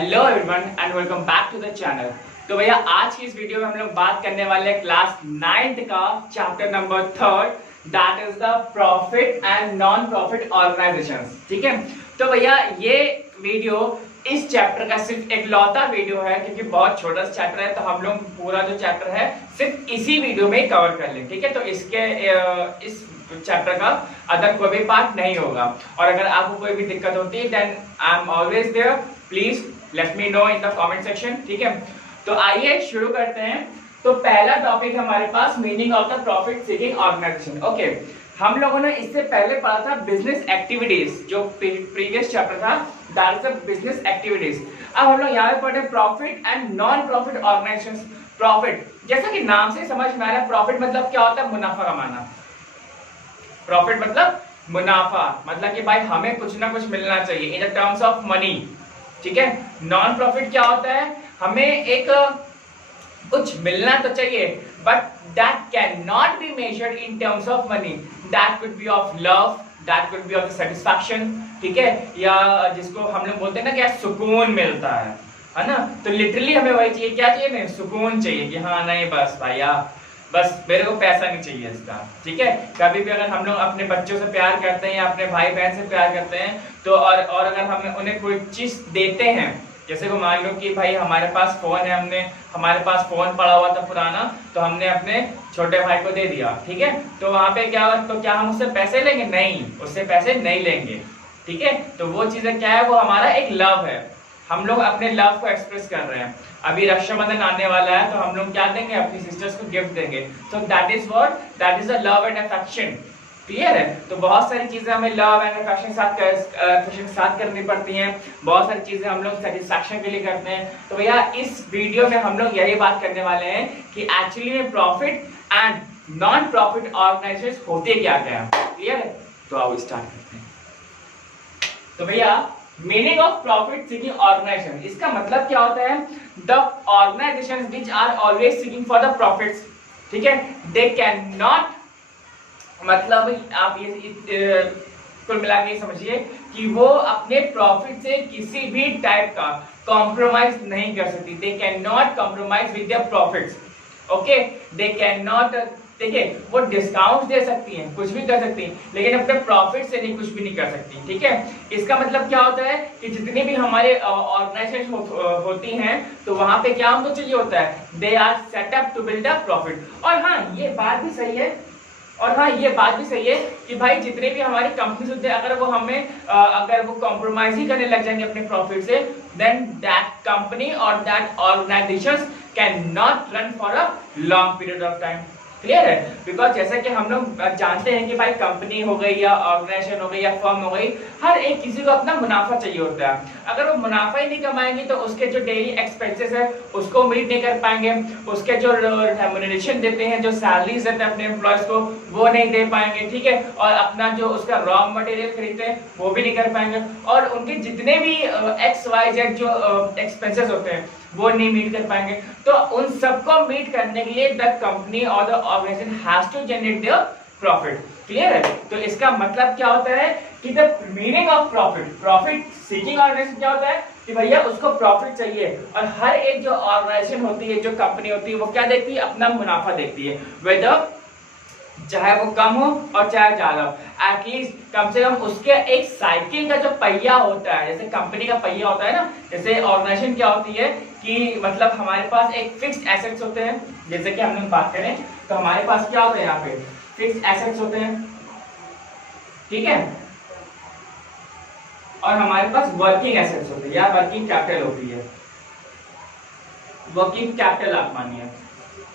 Hello everyone and welcome back to the channel. तो भैया आज की इस वीडियो में हम लोग बात करने वाले हैं क्लास 9th का chapter number 3 that is the profit and non profit organisations. ठीक है, तो भैया ये वीडियो इस चैप्टर का सिर्फ इकलौता वीडियो है क्योंकि बहुत छोटा सा चैप्टर है, तो हम लोग पूरा जो चैप्टर है सिर्फ इसी वीडियो में कवर कर लें। ठीक है, तो इसके इस चैप्टर का अदर कोई भी पार्ट नहीं होगा। और अगर आपको कोई भी दिक्कत होती है then I am always there, please let me know in the comment section. ठीक है, तो आइए शुरू करते हैं। तो पहला टॉपिक हमारे पास meaning of the profit seeking organisation. Okay, हम लोगों ने इससे पहले पढ़ा था बिजनेस एक्टिविटीज, जो प्रीवियस चैप्टर था that is the business activities. अब हम लोग यहाँ पे पढ़े profit and non profit organisation. Profit जैसा कि नाम से समझ में आ रहा है, प्रॉफिट मतलब क्या होता है? मुनाफा कमाना। प्रॉफिट मतलब मुनाफा, मतलब कि भाई हमें कुछ ना कुछ मिलना चाहिए in the terms of money. ठीक है, नॉन प्रॉफिट क्या होता है? हमें एक कुछ मिलना तो चाहिए but that can not be measured in terms of money. That could be of love, that could be of satisfaction. ठीक है, या जिसको हम लोग बोलते हैं ना कि यार सुकून मिलता है ना, तो लिटरली हमें वही चाहिए। क्या चाहिए? नहीं, सुकून चाहिए कि हाँ नहीं बस भैया, बस मेरे को पैसा नहीं चाहिए इसका। ठीक है, कभी भी अगर हम लोग अपने बच्चों से प्यार करते हैं या अपने भाई बहन से प्यार करते हैं तो और अगर हम उन्हें कोई चीज देते हैं, जैसे को मान लो कि भाई हमारे पास फोन है, हमारे पास फोन पड़ा हुआ था पुराना, तो हमने अपने छोटे भाई को दे दिया। ठीक है, तो वहां पे क्या, तो क्या हम उससे पैसे लेंगे? नहीं, उससे पैसे नहीं लेंगे। ठीक है, तो वो चीजें क्या है? वो हमारा एक लव है, हम लोग अपने लव को एक्सप्रेस कर रहे हैं। अभी रक्षाबंधन आने वाला है तो हम लोग क्या देंगे? अपनी सिस्टर्स को गिफ्ट देंगे। तो that is what, that is the love and affection. Clear है? तो बहुत सारी चीजें हमें लव एंड अफेक्शन साथ करनी पड़ती हैं, बहुत सारी चीजें हम लोग सेटिस्फैक्शन के लिए करते हैं। तो भैया इस वीडियो में हम लोग यही बात करने वाले हैं कि एक्चुअली में profit and non profit organization होते क्या क्या। क्लियर है? तो आओ स्टार्ट करते हैं। तो भैया meaning of profit seeking organization, इसका मतलब क्या होता है? The organization which are always seeking for the profits. ठीक है, दे कैन नॉट, मतलब आप ये कुल मिला के समझिए कि वो अपने प्रॉफिट से किसी भी टाइप का कॉम्प्रोमाइज नहीं कर सकती। They can not compromise with their profits. Okay, they can not, देखिए वो डिस्काउंट दे सकती हैं, कुछ भी कर सकती हैं, लेकिन अपने प्रॉफिट से नहीं, कुछ भी नहीं कर सकती। ठीक है, इसका मतलब क्या होता है कि जितनी भी हमारे ऑर्गेनाइजेशन होती हैं तो वहां पे क्या हमको चाहिए होता है? They are setup to build a profit. और हाँ ये बात भी सही है, कि भाई जितने भी हमारी कंपनीज होते हैं अगर वो हमें अगर वो कॉम्प्रोमाइज ही करने लग जाएंगे अपने प्रॉफिट से, देन दैट कंपनी और that organization can not run for a long period of time. Clear है? बिकॉज जैसा कि हम लोग जानते हैं कि भाई कंपनी हो गई या ऑर्गेनाइजेशन हो गई या फर्म हो गई, हर एक किसी को अपना मुनाफा चाहिए होता है। अगर वो मुनाफा ही नहीं कमाएंगे तो उसके जो डेली एक्सपेंसेस है उसको मीट नहीं कर पाएंगे, उसके जो रेम्युनरेशन देते हैं, जो सैलरीज देते हैं अपने एम्प्लॉयज को, वो नहीं दे पाएंगे। ठीक है, और अपना जो उसका रॉ मटेरियल खरीदते हैं वो भी नहीं कर पाएंगे, और उनके जितने भी XYZ जो एक्सपेंसेस होते हैं वो नहीं मीट कर पाएंगे। तो उन सबको मीट करने के लिए द कंपनी और the organization has to generate their profit. Clear है? तो इसका मतलब क्या होता है कि the meaning of profit seeking organization क्या होता है कि भैया उसको प्रॉफिट चाहिए, और हर एक जो ऑर्गेनाइजेशन होती है, जो कंपनी होती है, वो क्या देखती है? अपना मुनाफा देखती है, वेदर चाहे वो कम हो और चाहे ज्यादा हो, एटलीस्ट कम से कम उसके एक साइकिल का जो पहिया होता है, जैसे कंपनी का पहिया होता है ना, जैसे ऑर्गेनाइजेशन क्या होती है कि मतलब हमारे पास एक फिक्स्ड एसेट्स होते हैं। जैसे कि हम लोग बात करें तो हमारे पास क्या होता है? यहाँ पे फिक्स्ड एसेट्स होते हैं। ठीक है, और हमारे पास वर्किंग एसेट्स होते हैं या वर्किंग कैपिटल होती है, वर्किंग कैपिटल आप मानिए।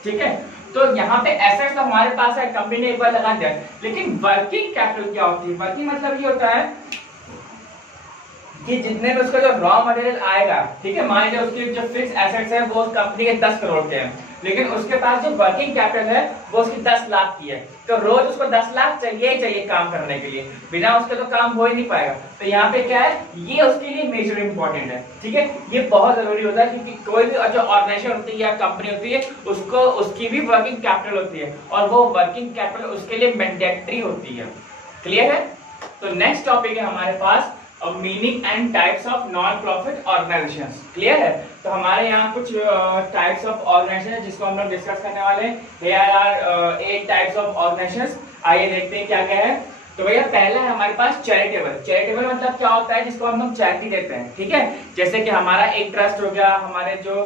ठीक है, तो यहाँ पे एसेट्स हमारे पास है, कंपनी ने एक बार लगा दिया, लेकिन वर्किंग कैपिटल क्या होती है? वर्किंग मतलब ये होता है कि जितने में उसका जो रॉ मटेरियल आएगा, ठीक है, मान लीजिए उसकी जो फिक्स एसेट्स है वो कंपनी के 10 करोड़ के हैं, लेकिन उसके पास जो वर्किंग कैपिटल है वो उसकी 10 लाख की है, तो रोज उसको 10 लाख चाहिए ही चाहिए काम करने के लिए, बिना उसके तो काम हो ही नहीं पाएगा। तो यहाँ पे क्या है, ये उसके लिए मेजर इंपॉर्टेंट है। ठीक है, ये बहुत जरूरी होता है क्योंकि कोई भी जो ऑर्गेनाइजेशन होती है या कंपनी होती है उसको उसकी भी वर्किंग कैपिटल होती है, और वो वर्किंग कैपिटल उसके लिए मैंडेटरी होती है। क्लियर है? तो नेक्स्ट टॉपिक है हमारे पास meaning and types of non profit organisations. Clear है? तो हमारे यहाँ कुछ टाइप्स ऑफ ऑर्गेनाइजेशन है जिसको हम लोग डिस्कस करने वाले हैं। Here are 8 types of organisations. आइए देखते हैं क्या क्या है। तो भैया पहला है हमारे पास चैरिटेबल। चैरिटेबल मतलब क्या होता है? जिसको हम लोग चैरिटी देते हैं, ठीक है। जैसे कि हमारा एक ट्रस्ट हो गया, हमारे जो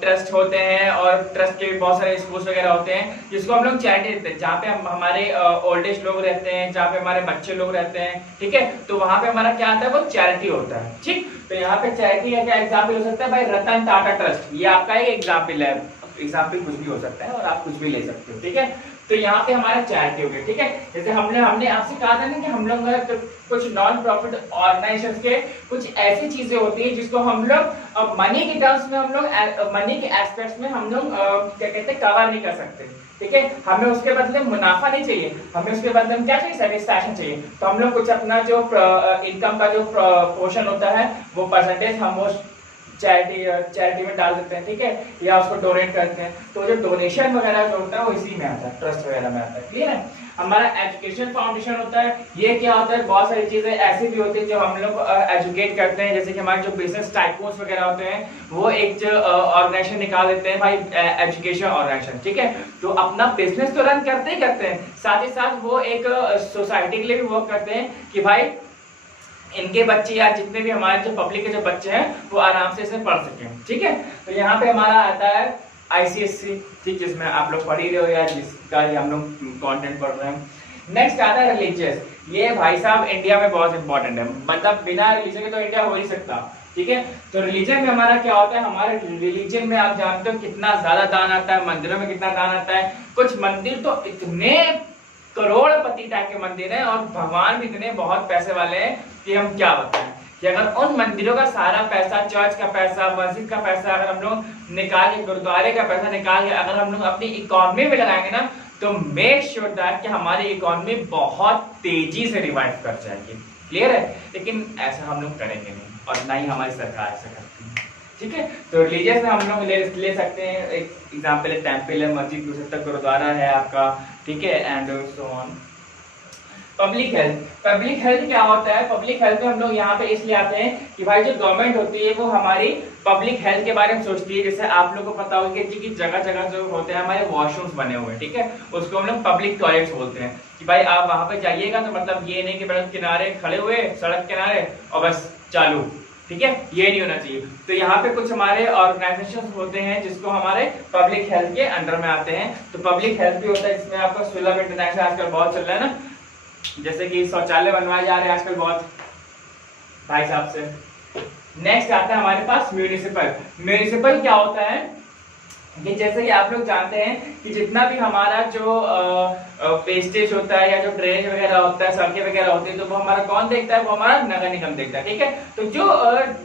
ट्रस्ट होते हैं और ट्रस्ट के भी बहुत सारे स्कूल्स वगैरह होते हैं जिसको हम लोग चैरिटी देते हैं, जहाँ पे हम हमारे ओल्ड एज लोग रहते हैं, जहाँ पे हमारे बच्चे लोग रहते हैं, ठीक है। तो वहां पे हमारा क्या आता है? वो चैरिटी होता है, ठीक। तो यहाँ पे चैरिटी का क्या एग्जाम्पल हो सकता है? भाई रतन टाटा ट्रस्ट, ये आपका एक एग्जाम्पल है। एग्जाम्पल कुछ भी हो सकता है और आप कुछ भी ले सकते हो, ठीक है। तो यहाँ पे हमारा चैरिटी हो गया, ठीक है। जैसे हमने आपसे कहा था ना कि हम लोग कुछ नॉन प्रॉफिट ऑर्गेनाइजेशंस के कुछ ऐसी चीजें होती है जिसको हम लोग मनी के टर्म्स में, हम लोग मनी के एस्पेक्ट्स में हम लोग क्या कहते हैं, कवर नहीं कर सकते, ठीक है। हमें उसके बदले मुनाफा नहीं चाहिए, हमें उसके बदले क्या चाहिए? सेटिस्फैक्शन चाहिए। तो हम लोग कुछ अपना जो इनकम का जो पोर्शन होता है वो परसेंटेज हम वो चैरिटी में डाल देते हैं, ठीक है, या उसको डोनेट करते हैं। तो जो डोनेशन वगैरह जो होता है वो इसी में आता है, ट्रस्ट वगैरह में आता है। क्लियर है? हमारा एजुकेशन फाउंडेशन होता है। ये क्या होता है? बहुत सारी चीजें ऐसी भी होती है जो हम लोग एजुकेट करते हैं। जैसे कि हमारे जो बिजनेस टाइकून्स वगैरह होते हैं वो एक जो ऑर्गेनाइजेशन निकाल देते हैं भाई, एजुकेशन ऑर्गेनाइजेशन, ठीक है। तो अपना बिजनेस तो रन करते ही करते हैं, साथ ही साथ वो एक सोसाइटी के लिए भी वर्क करते हैं कि भाई इनके बच्चे या जितने भी हमारे जो पब्लिक के जो बच्चे हैं वो आराम से इसे पढ़ सकें, ठीक है। तो यहाँ पे हमारा आता है ICSE, ठीक, जिसमें आप लोग पढ़ ही रहे हो या जिसका हम लोग कंटेंट पढ़ रहे हैं। नेक्स्ट आता है रिलीजियस। ये भाई साहब इंडिया में बहुत इंपॉर्टेंट है, मतलब बिना रिलीजन के तो इंडिया हो ही सकता, ठीक है। तो रिलीजन में हमारा क्या होता है? हमारे रिलीजन में आप जानते हो कितना ज्यादा दान आता है, मंदिरों में कितना दान आता है। कुछ मंदिर तो इतने करोड़पति टाइप के मंदिर हैं और भगवान भी इतने बहुत पैसे वाले हैं कि हम क्या बताएं कि अगर उन मंदिरों का सारा पैसा, चर्च का पैसा, मस्जिद का पैसा अगर हम लोग निकाल के, गुरुद्वारे का पैसा निकाल के अगर हम लोग अपनी इकोनॉमी में लगाएंगे ना, तो मेक श्योर दैट कि हमारी इकोनॉमी बहुत तेजी से रिवाइव कर जाएगी। क्लियर है? लेकिन ऐसा हम लोग करेंगे नहीं और ना ही हमारी सरकार ऐसा करती है, ठीक है। तो रिलीजियस में हम लोग ले सकते हैं, एक एग्जाम्पल है टेम्पल है, मस्जिद, हो सकता है गुरुद्वारा है आपका, ठीक है, and so on. Public health. Public health क्या होता है? पब्लिक हेल्थ में हम लोग यहाँ पे इसलिए आते हैं कि भाई जो गवर्नमेंट होती है वो हमारी पब्लिक हेल्थ के बारे में सोचती है। जैसे आप लोगों को पता होगा कि जगह जगह जो होते हैं हमारे वॉशरूम्स बने हुए हैं, ठीक है, उसको हम लोग पब्लिक टॉयलेट्स बोलते हैं कि भाई आप वहां पे जाइएगा तो मतलब ये नहीं कि सड़क किनारे खड़े हुए, सड़क किनारे और बस चालू, ठीक है, ये नहीं होना चाहिए। तो यहाँ पे कुछ हमारे ऑर्गेनाइजेशन होते हैं जिसको हमारे पब्लिक हेल्थ के अंडर में आते हैं। तो पब्लिक हेल्थ भी होता है, इसमें आपका सुलभ इंटरनेशनल आजकल बहुत चल रहा है ना, जैसे कि शौचालय बनवाए जा रहे हैं आजकल बहुत भाई साहब से। नेक्स्ट आता है हमारे पास म्यूनिसिपल। म्यूनिसिपल क्या होता है कि जैसे कि आप लोग जानते हैं कि जितना भी हमारा जो वेस्टेज होता है या जो ड्रेनेज वगैरह होता है, सड़कें वगैरह होती है, तो वो हमारा कौन देखता है? वो हमारा नगर निगम देखता है, ठीक है। तो जो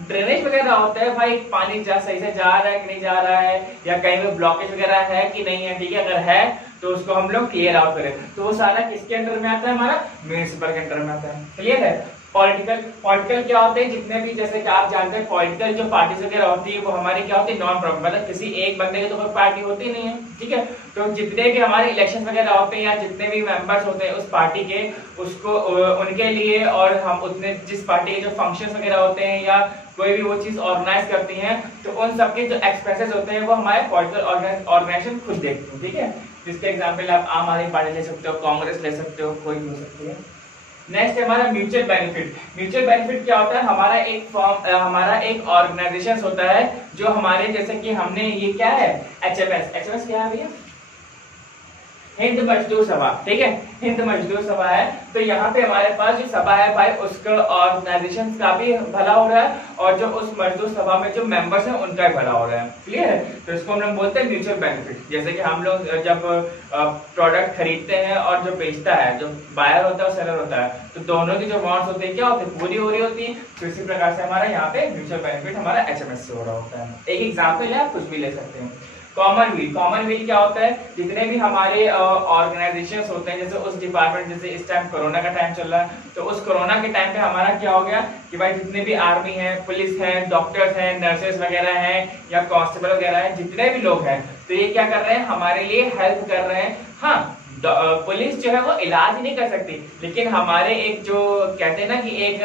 ड्रेनेज वगैरह होता है भाई, पानी सही से जा रहा है कि नहीं जा रहा है, या कहीं पे ब्लॉकेज वगैरह है कि नहीं है, ठीक है, अगर है तो उसको हम लोग क्लियर आउट करें। तो वो सारा किसके अंडर में आता है? हमारा म्यूनिसिपल के अंडर में आता है। क्लियर है? पॉलिटिकल क्या होते हैं? जितने भी, जैसे कि आप जानते हैं पॉलिटिकल जो पार्टीज वगैरह होती है वो हमारी क्या होती है? नॉन प्रॉफिट, मतलब किसी एक बंदे की तो कोई पार्टी होती नहीं है, ठीक है। तो जितने भी हमारे इलेक्शन वगैरह होते हैं या जितने भी मेंबर्स होते हैं उस पार्टी के, उसको उनके लिए, और हम उतने जिस पार्टी के जो फंक्शंस वगैरह होते हैं या कोई भी वो चीज ऑर्गेनाइज करती हैं, तो उन सबके जो एक्सपेंसेस होते हैं वो हमारे पॉलिटिकल ऑर्गेनाइजेशन खुद देखते हैं, ठीक है। जिसके एग्जाम्पल आप आम आदमी पार्टी ले सकते हो, कांग्रेस ले सकते हो, कोई भी हो सकती है। नेक्स्ट है हमारा म्यूचुअल बेनिफिट। म्यूचुअल बेनिफिट क्या होता है? हमारा एक ऑर्गेनाइजेशन होता है जो हमारे, जैसे कि हमने ये क्या है, HMS क्या है भैया? हिंद मजदूर सभा, ठीक है, हिंद मजदूर सभा है। तो यहाँ पे हमारे पास जो सभा है भाई, उसका ऑर्गेनाइजेशन का भी भला हो रहा है और जो उस मजदूर सभा में जो मेंबर्स हैं उनका भी भला हो रहा है। क्लियर है? तो इसको हम लोग बोलते हैं म्यूचुअल बेनिफिट। जैसे कि हम लोग जब प्रोडक्ट खरीदते हैं और जो बेचता है, जो बायर होता है और सेलर होता है, तो दोनों की जो अमाउंट होती है क्या होती है? पूरी हो रही होती है। तो इसी प्रकार से हमारा यहाँ पे म्यूचुअल बेनिफिट हमारा HMS से हो रहा होता है। एक एग्जाम्पल है, आप कुछ भी ले सकते हैं। कॉमनवेल्थ क्या होता है? जितने भी हमारे ऑर्गेनाइजेशंस होते हैं, जैसे उस डिपार्टमेंट, जैसे इस टाइम कोरोना का टाइम चल रहा है, तो उस कोरोना के टाइम पे हमारा क्या हो गया कि भाई जितने भी आर्मी है, पुलिस है, डॉक्टर्स हैं, नर्सेस वगैरह हैं या कांस्टेबल वगैरह हैं, जितने भी लोग हैं, तो ये क्या कर रहे हैं? हमारे लिए हेल्प कर रहे हैं। हाँ, पुलिस जो है वो इलाज नहीं कर सकती, लेकिन हमारे एक जो कहते हैं ना कि एक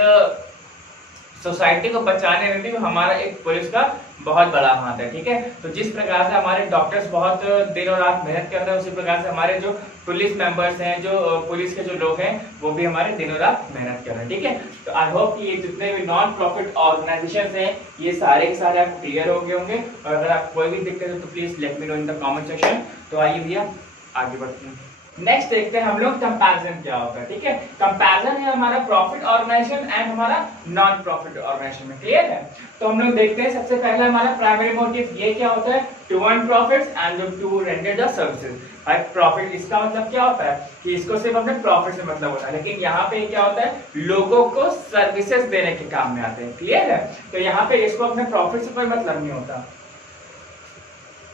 सोसाइटी को बचाने में भी हमारा एक पुलिस का बहुत बड़ा हाथ है। ठीक है, तो जिस प्रकार से हमारे डॉक्टर्स बहुत दिन और रात मेहनत करते हैं, उसी प्रकार से हमारे जो पुलिस मेंबर्स हैं, जो पुलिस के जो लोग हैं, वो भी हमारे दिन और रात मेहनत कर रहे हैं। ठीक है, तो आई होप कि ये जितने भी नॉन प्रॉफिट ऑर्गेनाइजेशंस हैं, ये सारे के सारे आप क्लियर हो गए होंगे। और अगर आप कोई भी दिक्कत है तो please let me know in the comment section. तो आइए भैया आगे बढ़ते हैं। नेक्स्ट देखते हैं हम लोग कंपैरिजन क्या होता है। ठीक है, कंपैरिजन है हमारा प्रॉफिट ऑर्गेनाइजेशन एंड हमारा नॉन प्रॉफिट ऑर्गेनाइजेशन में। क्लियर है, तो हम लोग देखते हैं सबसे पहले हमारा प्राइमरी मोटिव ये क्या होता है, to earn profits and to render the services. भाई प्रॉफिट इसका मतलब क्या होता है कि इसको सिर्फ अपने प्रॉफिट से मतलब होता है, लेकिन यहाँ पे क्या होता है, लोगों को सर्विसेज देने के काम में आते हैं। क्लियर है, तो यहाँ पे इसको अपने प्रॉफिट से कोई मतलब नहीं होता।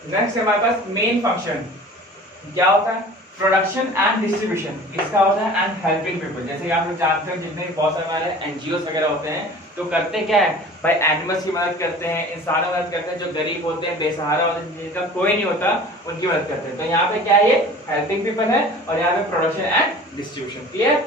नेक्स्ट हमारे पास मेन फंक्शन क्या होता है, प्रोडक्शन एंड डिस्ट्रीब्यूशन इसका होता है, एंड हेल्पिंग पीपल। जैसे कि आप लोग जानते हो जितने भी बहुत सारे हमारे एनजीओ वगैरह होते हैं, तो करते क्या है भाई, एनिमल्स की मदद करते हैं, इंसानों की मदद करते हैं, जो गरीब होते हैं, बेसहारा होते हैं, जिनका कोई नहीं होता, उनकी मदद करते हैं। तो यहाँ पे क्या है, ये हेल्पिंग पीपल है, और यहाँ पे production and distribution. Clear.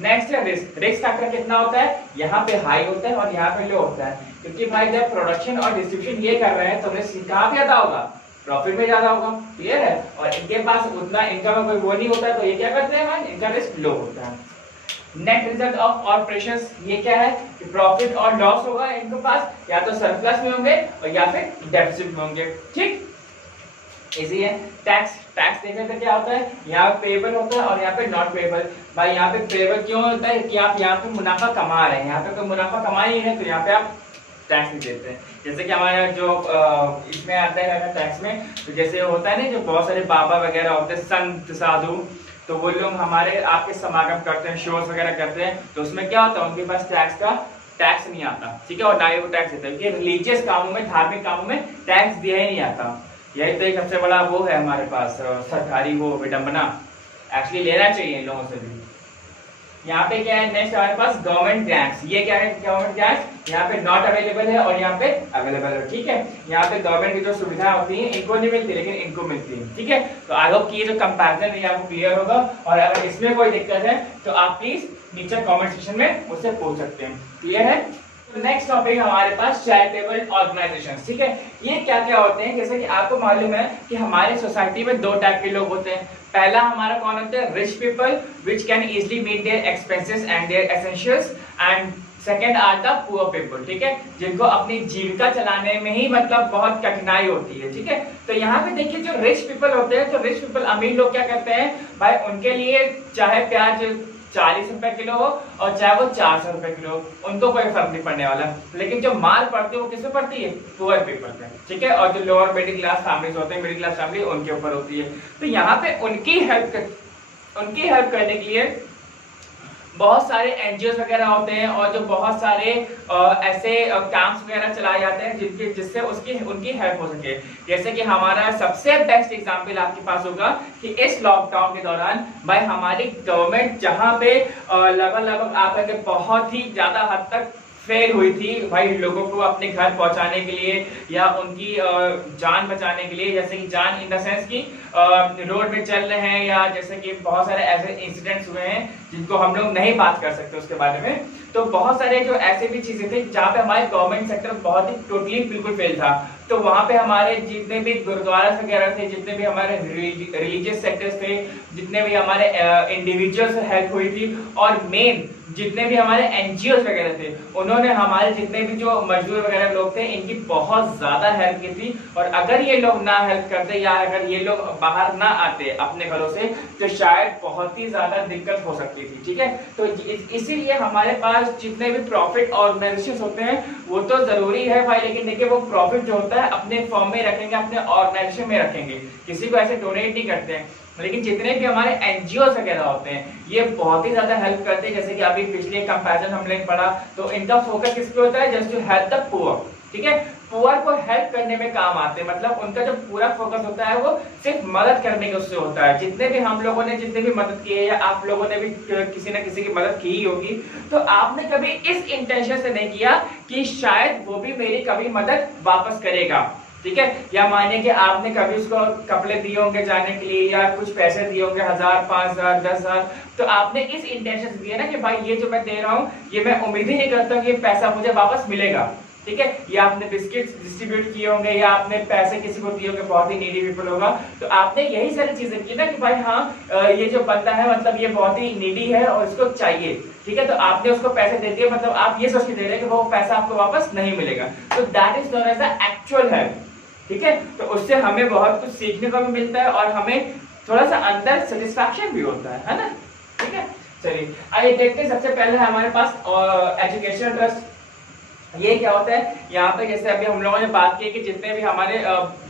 Next है रिस्क। रिस्क फैक्टर कितना होता है, यहाँ पे हाई होता है और यहाँ पे लो होता है, क्योंकि भाई जब प्रोडक्शन और डिस्ट्रीब्यूशन ये कर रहे हैं तो रिस्क कहाँ ज्यादा होगा, प्रॉफिट में ज्यादा होगा। क्लियर है, और इनके पास उतना इनकम में कोई वो नहीं होता, तो ये क्या करते हैं भाई, इनका रिस्क लो होता है। नेट रिजल्ट ऑफ ऑपरेशंस ये क्या है कि प्रॉफिट और लॉस होगा इनके पास, या तो सरप्लस में होंगे और या फिर डेफिसिट में होंगे। ठीक, इजी है। टैक्स, टैक्स देखने से क्या होता है, यहाँ पे पेएबल होता है और यहाँ पे नॉट पेएबल। भाई यहाँ पे पेएबल क्यों होता है कि आप यहाँ पे मुनाफा कमा रहे हैं, यहाँ पे कोई मुनाफा कमा ही है तो यहाँ पे आप टैक्स नहीं देते हैं। जैसे कि हमारा जो इसमें आता है टैक्स में, तो जैसे होता है ना, जो बहुत सारे बाबा वगैरह होते हैं, संत साधु, तो वो लोग हमारे आपके समागम करते हैं, शोज वगैरह करते हैं, तो उसमें क्या होता है, उनके पास टैक्स नहीं आता। ठीक है, और ना ही वो टैक्स देते हैं, क्योंकि रिलीजियस कामों में, धार्मिक कामों में टैक्स दिया ही नहीं आता। यही तो एक सबसे बड़ा वो है हमारे पास सरकारी वो विडंबना, एक्चुअली लेना चाहिए इन लोगों से भी। यहाँ पे क्या है, नेक्स्ट हमारे पास गवर्नमेंट ग्रांट्स। ये क्या है, गवर्नमेंट ग्रांट्स यहाँ पे नॉट अवेलेबल है और यहाँ पे अवेलेबल है। ठीक है, यहाँ पे गवर्नमेंट की जो सुविधा होती है इनको नहीं मिलती, लेकिन इनको मिलती है। ठीक है, तो आई होप कि ये जो कंपैरिजन है आपको क्लियर होगा, और अगर इसमें कोई दिक्कत है तो आप प्लीज नीचे कमेंट सेक्शन में मुझसे पूछ सकते हैं। क्लियर है। नेक्स्ट टॉपिक हमारे पास चैरिटेबल ऑर्गेनाइजेशंस। ठीक है, ये क्या क्या होते हैं, जैसे कि आपको मालूम है कि हमारे सोसाइटी में दो टाइप के लोग होते हैं। पहला हमारा कौन होता है, rich people which can easily meet their expenses and their essentials, and second are the poor people. ठीक है, जिनको अपनी जीविका चलाने में ही मतलब बहुत कठिनाई होती है। ठीक है, तो यहाँ पे देखिए जो रिच पीपल होते हैं, तो रिच पीपल अमीर लोग क्या करते हैं भाई, उनके लिए चाहे प्याज 40 रुपए किलो हो और चाहे वो 400 रुपए किलो, उनको कोई फर्क नहीं पड़ने वाला। लेकिन जो मार पड़ती है वो किस पे पड़ती है, पुअर पीपल पे। ठीक है, और जो लोअर मिडिल क्लास फैमिलीज होते हैं, मिडिल क्लास फैमिली, उनके ऊपर होती है। तो यहाँ पे उनकी हेल्प करने के लिए बहुत सारे एनजीओ वगैरह होते हैं, और जो बहुत सारे ऐसे कैंप्स वगैरह चलाए जाते हैं जिससे उनकी हेल्प हो सके। जैसे कि हमारा सबसे बेस्ट एग्जांपल आपके पास होगा कि इस लॉकडाउन के दौरान भाई हमारी गवर्नमेंट जहां पे लगभग आप बहुत ही ज्यादा हद तक फेल हुई थी भाई, लोगों को अपने घर पहुंचाने के लिए या उनकी जान बचाने के लिए, जैसे कि जान इन द सेंस की रोड में चल रहे हैं, या जैसे कि बहुत सारे ऐसे इंसिडेंट्स हुए हैं जिनको हम लोग नहीं बात कर सकते उसके बारे में। तो बहुत सारे जो ऐसे भी चीजें थी जहाँ पे हमारे गवर्नमेंट सेक्टर बहुत ही टोटली बिल्कुल फेल था, तो वहां पे हमारे जितने भी गुरुद्वारा वगैरह थे, जितने भी हमारे रिलीजियस सेक्टर्स थे, जितने भी हमारे इंडिविजुअल्स हेल्प हुई थी, और मेन जितने भी हमारे एनजीओ वगैरह थे, उन्होंने हमारे जितने भी जो मजदूर वगैरह लोग थे, इनकी बहुत ज्यादा हेल्प की थी। और अगर ये लोग ना हेल्प करते, या अगर ये लोग बाहर ना आते अपने घरों से, तो शायद बहुत ही ज्यादा दिक्कत हो सकती थी। ठीक है, तो इसीलिए हमारे पास जितने भी प्रॉफिट ऑर्गेनाइजेशन होते हैं वो तो जरूरी है भाई, लेकिन देखिए वो प्रॉफिट जो होता है अपने फॉर्म में रखेंगे, अपने ऑर्गेनाइजेशन में रखेंगे, किसी को ऐसे डोनेट नहीं करते हैं। लेकिन जितने भी हमारे एनजीओ वगैरह होते हैं ये बहुत ही ज्यादा हेल्प करते हैं। जैसे कि अभी पिछले कंपैरिजन हमने पढ़ा, तो इनका फोकस किस पे होता है, just to help the poor. ठीक है, पुअर को हेल्प करने में काम आते हैं, मतलब उनका जो पूरा फोकस होता है वो सिर्फ मदद करने के उससे होता है। जितने भी हम लोगों ने जितने भी मदद की है, या आप लोगों ने भी किसी न किसी की मदद की ही होगी, तो आपने कभी इस इंटेंशन से नहीं किया कि शायद वो भी मेरी कभी मदद वापस करेगा। ठीक है। या मानिए कि आपने कभी उसको कपड़े दिए होंगे जाने के लिए या कुछ पैसे दिए होंगे 1000, 5000, 10,000, तो आपने इस इंटेंशन से दिया ना कि भाई ये जो मैं दे रहा हूँ ये मैं उम्मीद ही नहीं करता कि ये पैसा मुझे वापस मिलेगा, ठीक है। या आपने बिस्किट्स डिस्ट्रीब्यूट किए होंगे या आपने पैसे किसी को दिए होंगे, बहुत ही नीडी पीपल होगा, तो आपने यही सारी चीजें की ना कि भाई हाँ ये जो बंदा है मतलब ये बहुत ही नीडी है और इसको चाहिए, ठीक है। तो आपने उसको पैसे दे दिए, मतलब आप ये सोच के दे रहे हैं कि वो पैसा आपको वापस नहीं मिलेगा, तो that is known as the actual help, ठीक है। तो उससे हमें बहुत कुछ सीखने को भी मिलता है और हमें थोड़ा सा अंदर सेटिस्फैक्शन भी होता है ना, ठीक है। चलिए आइए देखते हैं, सबसे पहले हमारे पास एजुकेशन ट्रस्ट। ये क्या होता है, यहाँ पे जैसे अभी हम लोगों ने बात की कि जितने भी हमारे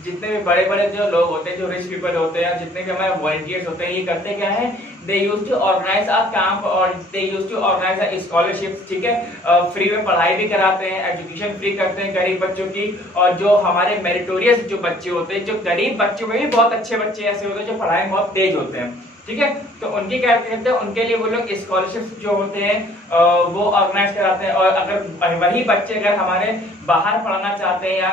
जितने भी बड़े बड़े जो लोग होते हैं, जो रिच पीपल होते हैं, जितने भी हमारे वॉलंटियर्स होते हैं, ये करते क्या है, they use to organise a camp और they use to organise a scholarship, ठीक है। फ्री में पढ़ाई भी कराते हैं, एजुकेशन फ्री करते हैं गरीब बच्चों की, और जो हमारे मेरिटोरियस जो बच्चे होते हैं, जो गरीब बच्चों में भी बहुत अच्छे बच्चे ऐसे होते हैं जो पढ़ाई में बहुत तेज होते हैं, ठीक है। तो उनके क्या कहते हैं, उनके लिए वो लोग स्कॉलरशिप जो होते हैं वो ऑर्गेनाइज कराते हैं। और अगर वही बच्चे अगर हमारे बाहर पढ़ना चाहते हैं या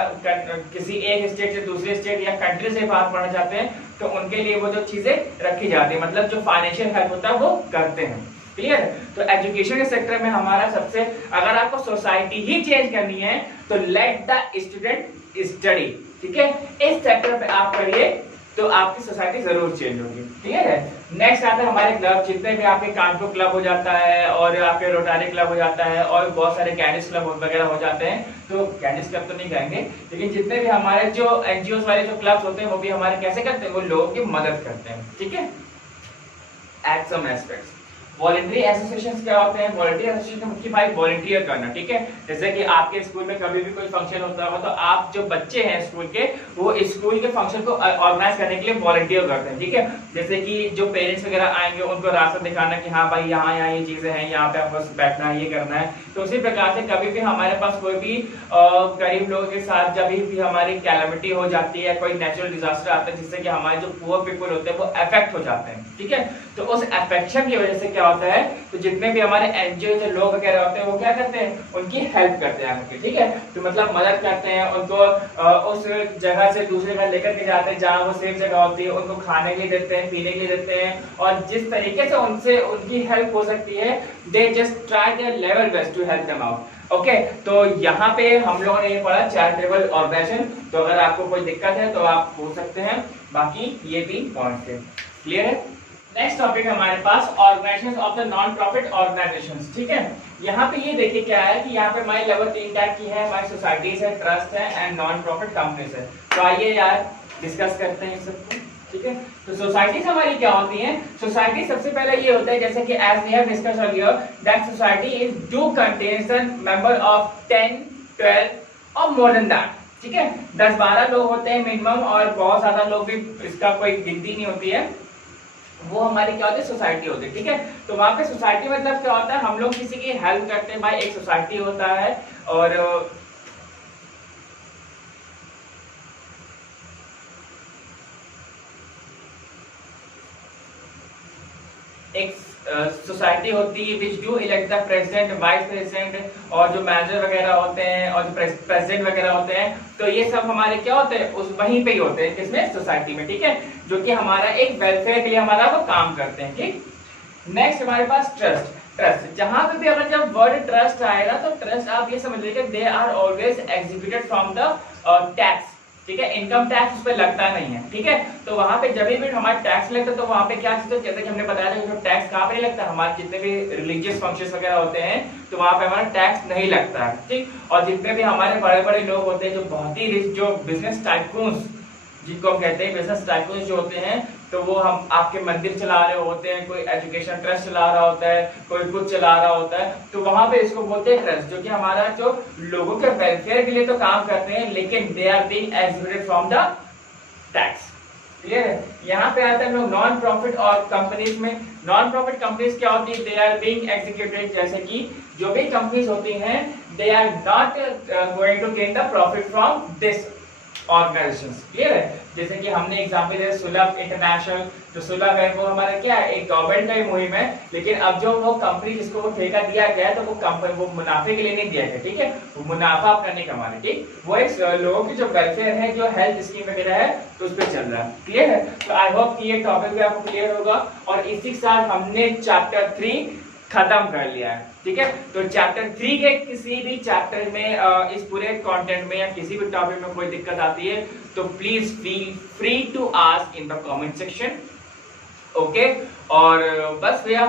किसी एक स्टेट से दूसरे स्टेट या कंट्री से बाहर पढ़ना चाहते हैं, तो उनके लिए वो जो चीजें रखी जाती है, मतलब जो फाइनेंशियल हेल्प होता है वो करते हैं, क्लियर। तो एजुकेशन के सेक्टर में हमारा सबसे, अगर आपको सोसाइटी ही चेंज करनी है तो लेट द स्टूडेंट स्टडी, ठीक है। इस सेक्टर पे आप करिए तो आपकी सोसाइटी जरूर चेंज होगी, ठीक है। नेक्स्ट आता है हमारे क्लब, जितने भी आपके कानपुर क्लब हो जाता है और आपके रोटारी क्लब हो जाता है और बहुत सारे कैनिस क्लब वगैरह हो जाते हैं, तो कैनिस क्लब तो नहीं कहेंगे, लेकिन जितने भी हमारे जो एनजीओ वाले जो क्लब्स होते हैं वो भी हमारे कैसे करते हैं, वो लोगों की मदद करते हैं, ठीक है, at some aspects. Voluntary associations क्या होते हैं, वॉलंटरी एसोसिएशन का मुख्य भाई वॉलंटियर करना, ठीक है। जैसे कि आपके स्कूल में कभी भी कोई फंक्शन होता होगा तो आप जो बच्चे हैं स्कूल के, वो स्कूल के फंक्शन को ऑर्गेनाइज करने के लिए वॉलंटियर करते हैं, ठीक है। जैसे कि जो पेरेंट्स वगैरह आएंगे उनको रास्ता दिखाना कि हाँ भाई यहाँ यहाँ ये चीजें हैं, यहाँ पे आपको बैठना है, ये करना है। तो उसी प्रकार से कभी भी हमारे पास कोई भी गरीब लोगों के साथ जब भी हमारी कैलेमिटी हो जाती है, कोई नेचुरल डिजास्टर आता है जिससे कि हमारे जो पुअर पीपल होते हैं वो अफेक्ट हो जाते हैं, ठीक है। तो उस अफेक्शन की वजह से क्या होता है, तो जितने भी हमारे एनजीओ जो लोग वगैरह होते हैं वो क्या करते हैं, उनकी हेल्प करते हैं आके, ठीक है। तो मतलब मदद करते हैं उनको, उस जगह से दूसरी जगह लेकर के जाते हैं जहाँ वो सेफ जगह होती है, उनको खाने के लिए देते हैं, पीने के लिए देते हैं, और जिस तरीके से उनसे उनकी हेल्प हो सकती है, they just try their level best to help them out. Okay, तो यहाँ पे हम लोगों ने ये पढ़ा चैरिटेबल ऑर्गेनाइजेशन। तो अगर आपको कोई दिक्कत है तो आप पूछ सकते हैं, बाकी ये 3 पॉइंट है, क्लियर है। नेक्स्ट टॉपिक हमारे पास organisations of the non profit organisations, ठीक है। यहाँ पे ये देखिए क्या है कि यहाँ पे हमारी लगभग 3 टाइप की है, हमारी सोसाइटीज है, ट्रस्ट है एंड नॉन प्रॉफिट कंपनीज है। तो आइए यार डिस्कस करते हैं सबको, ठीक है। तो सोसाइटीज हमारी क्या होती हैं, सोसाइटी सबसे पहले ये होता है जैसे कि as we have discussed earlier that society is do contains a member of 10, 12 और मोर देन दैट, ठीक है। 10-12 लोग होते हैं मिनिमम, और बहुत ज्यादा लोग भी, इसका कोई गिनती नहीं होती है, वो हमारी क्या होती है, सोसाइटी होती है, ठीक है। तो वहां पे सोसाइटी मतलब क्या होता है, हम लोग किसी की हेल्प करते हैं, भाई एक सोसाइटी होता है और एक सोसाइटी होती है which do elect the president, vice president और जो मैनेजर वगैरह होते हैं और जो प्रेसिडेंट वगैरह होते हैं, तो ये सब हमारे क्या होते हैं, उस वहीं पे ही होते हैं, किसमें, सोसाइटी में, ठीक है, जो कि हमारा एक वेलफेयर के लिए हमारा वो काम करते हैं, ठीक। नेक्स्ट हमारे पास ट्रस्ट। ट्रस्ट जहां पे भी अगर जब वर्ड ट्रस्ट आएगा तो ट्रस्ट आप ये समझ लीजिए they are always executed from the tax, ठीक है। इनकम टैक्स उस पर लगता नहीं है, ठीक है। तो वहां पे जब भी हमारा टैक्स लगता है तो वहां पे क्या चीज है, जैसे कि हमने बताया था कि टैक्स कहाँ पे नहीं लगता, हमारे जितने भी रिलीजियस फंक्शंस वगैरह होते हैं तो वहां पे हमारा टैक्स नहीं लगता है, ठीक। और जितने भी हमारे बड़े बड़े लोग होते हैं जो बहुत ही रिच, जो बिजनेस टाइकून्स जिनको हम कहते हैं, बिजनेस टाइकून्स जो होते हैं, तो वो हम आपके मंदिर चला रहे होते हैं, कोई एजुकेशन ट्रस्ट चला रहा होता है, कोई कुछ चला रहा होता है, तो वहां पे इसको बोलते हैं ट्रस्ट, जो कि हमारा जो लोगों के वेलफेयर के लिए तो काम करते हैं, लेकिन they are being executed from the tax, clear है। यहाँ पे आता है हम लोग नॉन प्रॉफिट और कंपनीज में। नॉन प्रॉफिट कंपनीज क्या होती है, दे आर बीइंग एग्जीक्यूटेड, जैसे कि जो भी कंपनीज होती हैं, they are not going to gain the profit from this organization. Clear है? जैसे कि हमने एग्जांपल दिया सुलभ इंटरनेशनल, तो सुलभ है वो हमारा क्या है, एक गवर्नमेंट का ही मुहिम है, लेकिन अब जो वो कंपनी जिसको वो ठेका दिया गया है तो वो कंपनी वो मुनाफे के लिए नहीं दिया गया, ठीक है, वो मुनाफा आप करने कमा रहे, ठीक, वो एक लोगों की जो वेलफेयर है, जो हेल्थ स्कीम वगैरह है, तो उस पर चल रहा है। क्लियर है? तो आई होप कि ये टॉपिक भी आपको क्लियर होगा और इसी के साथ हमने चैप्टर 3 खत्म कर लिया है। ठीक है, तो चैप्टर 3 के किसी भी चैप्टर में इस पूरे कंटेंट में या किसी भी टॉपिक में कोई दिक्कत आती है तो please feel free to ask in the comment section. Okay, और बस भैया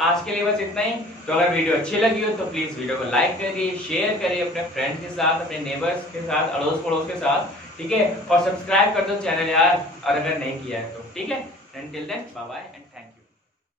आज के लिए बस इतना ही। तो अगर वीडियो अच्छी लगी हो तो प्लीज वीडियो को लाइक करिए, शेयर करिए अपने फ्रेंड्स के साथ, अपने नेबर्स के साथ, अड़ोस पड़ोस के साथ, ठीक है, और सब्सक्राइब कर दो चैनल यार, और अगर नहीं किया है तो। ठीक है, until then, bye bye and thank you।